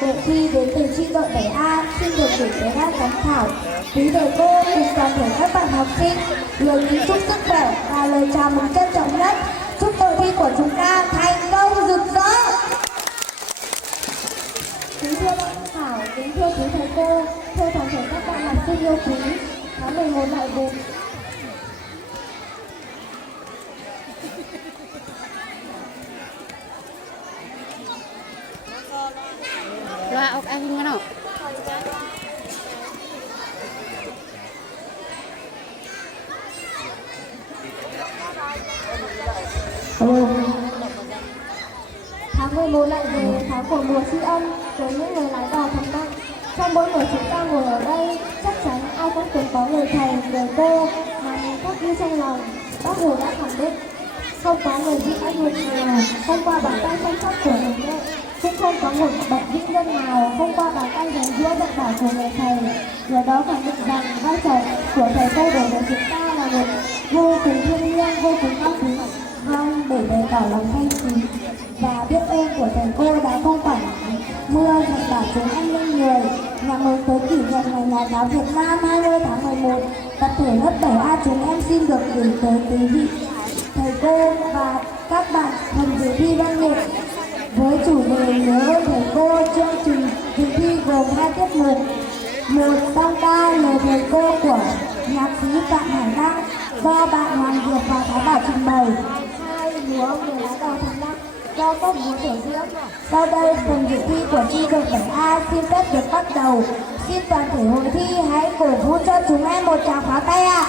Cuộc thi đến từ chi đội 7A xin được gửi tới ban giám khảo, quý thầy cô cùng toàn thể các bạn học sinh lời kính chúc sức khỏe và lời chào mừng trân trọng nhất. Chúc hội thi của chúng ta thành công rực rỡ. Kính thưa ban giám khảo, kính thưa quý thầy cô, thưa toàn thể các bạn học sinh yêu quý, tháng 11 lại về. Loa ốc ai hình nó. Tháng 11 lại về, tháng của mùa tri ân với những người lái đò thầm lặng. Trong mỗi người chúng ta ngồi ở đây, chắc chắn ai cũng từng có người thầy, người cô mà mình khắc ghi trong lòng. Bác Hồ đã khẳng định, không có người vị anh hùng nào không qua bàn tay chăm sóc của người mẹ, cũng không có một bậc vĩ nhân nào không qua bàn tay rèn giũa dạy bảo của người thầy. Điều đó khẳng định rằng vai trò của thầy cô đối với chúng ta là một vô cùng thiêng liêng, vô cùng cao quý. Vâng, để bày tỏ lòng thanh kính và biết ơn của thầy cô đã không quản mưa dạy bảo chúng em lên người. Nhằm hướng tới kỷ niệm Ngày Nhà giáo Việt Nam 20 tháng 11, tập thể lớp 7A chúng em xin được gửi tới quý vị thầy cô và các bạn phần dự thi văn nghệ với chủ đề nhớ ơn thầy cô. Chương trình dự thi gồm 2 tiết mục: một song ca lời thầy cô của nhạc sĩ Phạm Hải Đăng do bạn Hoàng Diệp và Thái Bảo trình bày, 2 múa người lái đò thầm lặng do các múa biểu diễn. Sau đây phần dự thi của chi đội 7A xin phép được bắt đầu. Xin toàn thể hội thi hãy cổ vũ cho chúng em một tràng pháo tay ạ.